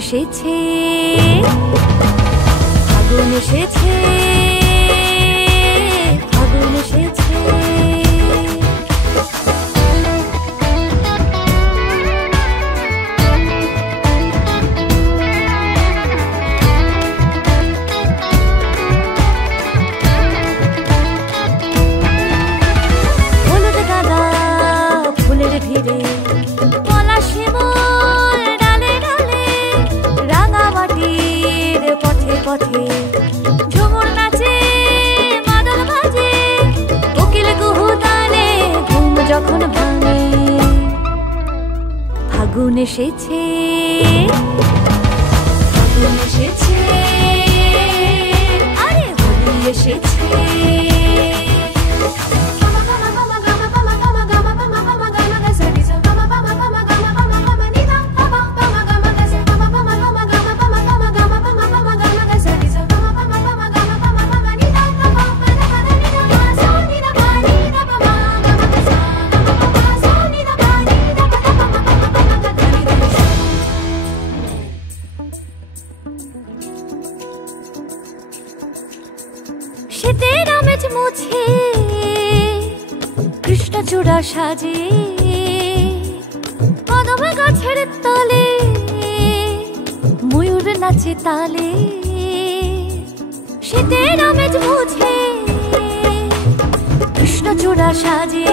এসেছে, ফাগুন এসেছে, ফাগুন এসেছে। হলুদ গাঁদা ফুলের ভিড়ে, পলাশি মোর ডালে ডালে, রাঙামাটির পথে পথে ঝুমুর নাচে, মাদল বাজে, কোকিল কুহু তানে, ঘুম যখন ভাঙে। ফাগুন এসেছে, ফাগুন এসেছে, আরে হোলি এসেছে। শীতের আমেজ মুছে কৃষ্ণচূড়া সাজে, কদম গাছের তলে ময়ূর নাচে তালে। শীতের আমেজ মুছে কৃষ্ণচূড়া সাজে,